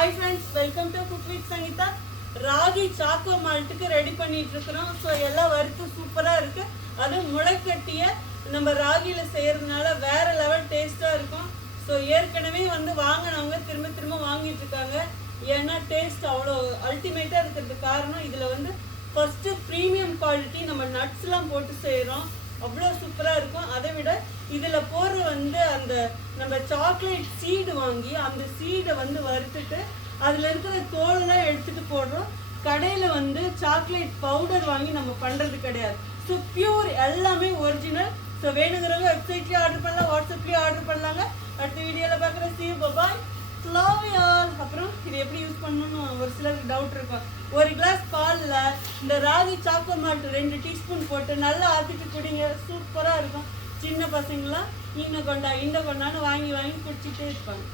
Hi friends, welcome to cook with Sangeetha. Ragi choco மால்ட்டுக்கு ready பண்ணிட்டு இருக்கிறோம். ஸோ எல்லாம் வறுத்து சூப்பராக இருக்கு. அதுவும் முளைக்கட்டிய நம்ம ராகியில் செய்யறதுனால வேற லெவல் டேஸ்ட்டாக இருக்கும். ஸோ ஏற்கனவே வாங்கினவங்க திரும்ப திரும்ப வாங்கிட்டு இருக்காங்க. ஏன்னா டேஸ்ட் அவ்வளோ அல்டிமேட்டாக இருக்கிறதுக்கு காரணம் இதில் ஃபர்ஸ்ட்டு ப்ரீமியம் குவாலிட்டி நம்ம நட்ஸ்லாம் போட்டு செய்கிறோம். அவ்வளோ சூப்பராக இருக்கும். அதை விட இதில் போடுற அந்த நம்ம சாக்லேட் சீடு வாங்கி அந்த சீடை வறுத்துட்டு அதில் இருக்கிற தோலெல்லாம் எடுத்துகிட்டு போடுறோம். கடையில் சாக்லேட் பவுடர் வாங்கி நம்ம பண்ணுறது கிடையாது. ஸோ பியூர் எல்லாமே ஒரிஜினல். ஸோ வேணுங்கிறவங்க வெப்சைட்லேயும் ஆர்டர் பண்ணலாம், வாட்ஸ்அப்லேயும் ஆர்டர் பண்ணலாங்க. அடுத்த வீடியோவில் பார்க்குற see you, bye. Love you all. அப்புறம் இது எப்படி யூஸ் பண்ணணும்னு ஒரு சிலருக்கு டவுட் இருக்கும். ஒரு கிளாஸ் பாலில் இந்த ராகி சாக்கோ மால்ட் 2 டீஸ்பூன் போட்டு நல்லா ஆற்றிட்டு குடிங்க. சூப்பராக இருக்கும். சின்ன பசங்களாம் இந்த கொண்டான்னு வாங்கி குடிச்சிட்டே இருப்பாங்க.